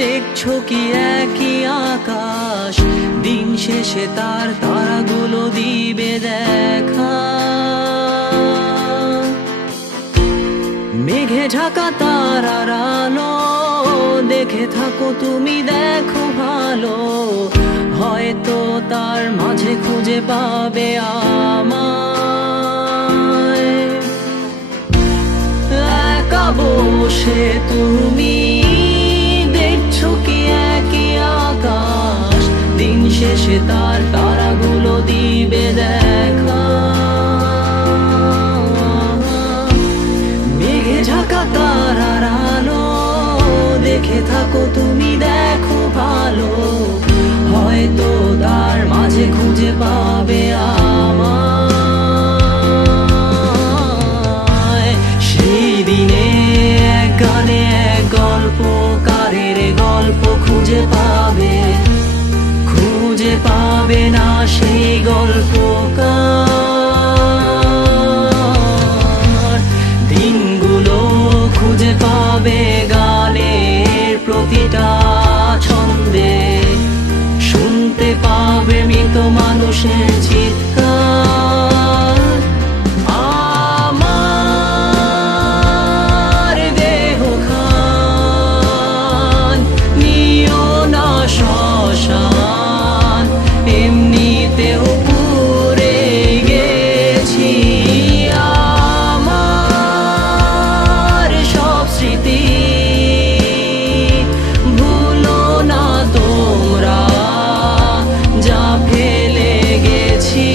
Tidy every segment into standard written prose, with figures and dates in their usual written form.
দেখছো কি একই আকাশ, দিন শেষে তার তারাগুলো দিবে দেখা। মেঘে ঢাকা তারার আলো দেখে থাকো তুমি, দেখো ভালো, হয়তো তার মাঝে খুঁজে পাবে আমায়। একা বসে তুমি দেখছো কি একই আকাশ, দিন শেষে তার তারাগুলো দিবে দেখা। মেঘে ঢাকা তারার আলো দেখে থাকো তুমি, দেখো ভালো, হয়তো তার মাঝে খুঁজে পাবে আমায়। সেই দিনে এক গানে এক গল্পকারের গল্প খুঁজে পাবে, খুঁজে পাবে না সেই গল্পকার। দিনগুলো খুঁজে পাবে গানের প্রতিটা ছন্দে, শুনতে পাবে মৃত মানুষের চিৎকার। আমার দেহ খান নিও না শ্মশান, এমনিতেও পুড়ে গেছি। আমার সব স্মৃতি ভুলো না তোমরা, যা ফেলে গেছি।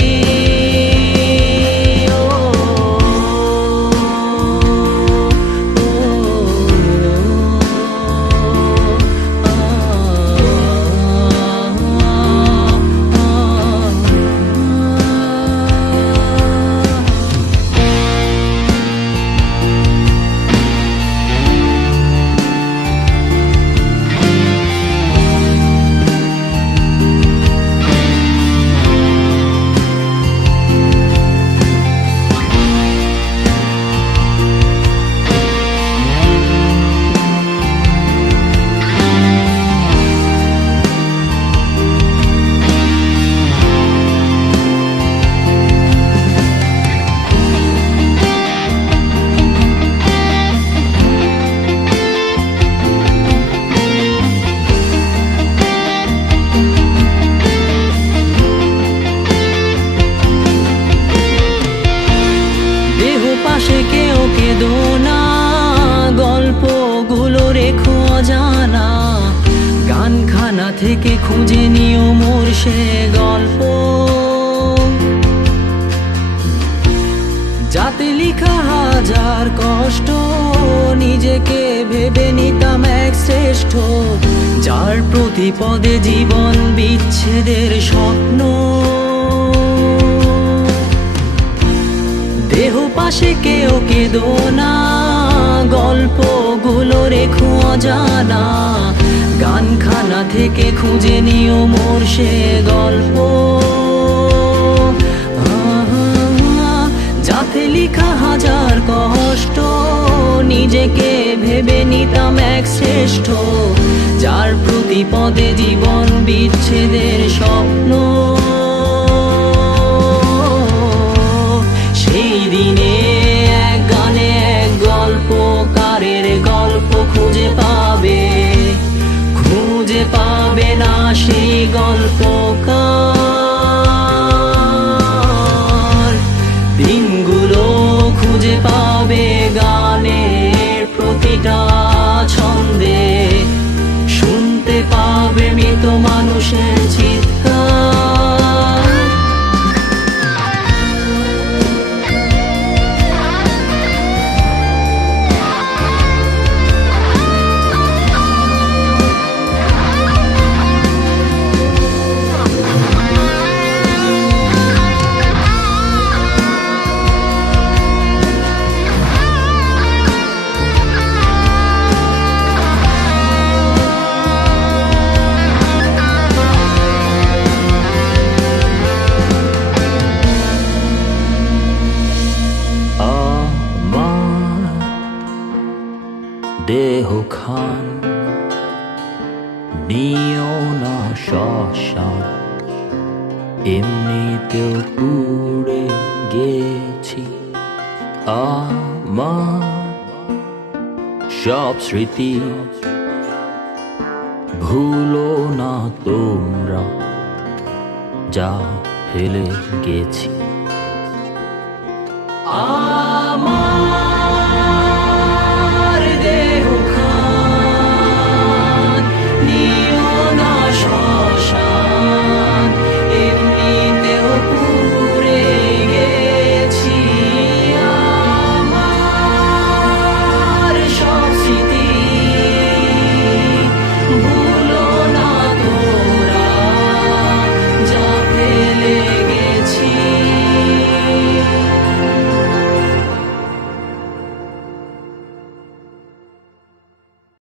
পাশে কেউ কেঁদো না, গল্পগুলো রেখো অজানা, গানখানা থেকে খুঁজে নিও মোর সে গল্প। যাতে লিখা হাজার কষ্ট, নিজেকে ভেবে নিতাম এক শ্রেষ্ঠ, যার প্রতি পদে জীবন বিচ্ছেদের স্বপ্ন। দেহ পাশে কেউ কেঁদো না, গল্পগুলো রেখো অজানা, গানখানা থেকে খুঁজে নিও মোর সে গল্প। যাতে লিখা হাজার কষ্ট, নিজেকে ভেবে নিতাম এক শ্রেষ্ঠ, যার প্রতি পদে জীবন বিচ্ছেদের স্বপ্ন। সেই দিনে এক গানে এক গল্পকারের গল্প খুঁজে পাবে, খুঁজে পাবে না সেই গল্পকার। দিনগুলো খুঁজে পাবে গানের প্রতিটা ছন্দে, শুনতে পাবে মৃত মানুষের চিৎকার। দেহ খান পাষাণ এমনিতেও পুড়ে গেছি। আমার সব স্মৃতি ভুলো না তোমরা, যা ফেলে গেছি।